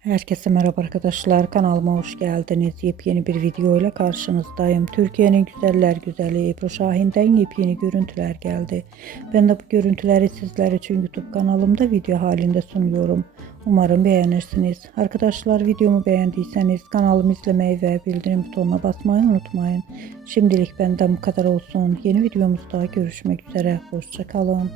Herkese merhaba arkadaşlar, kanalıma hoş geldiniz. Yepyeni bir video ile karşınızdayım. Türkiye'nin güzeller güzeli Ebru Şahin'den yepyeni görüntüler geldi. Ben de bu görüntüleri sizler için YouTube kanalımda video halinde sunuyorum. Umarım beğenirsiniz. Arkadaşlar, videomu beğendiyseniz kanalımı izlemeyi ve bildirim butonuna basmayı unutmayın. Şimdilik benden bu kadar olsun. Yeni videomuzda görüşmek üzere. Hoşça kalın.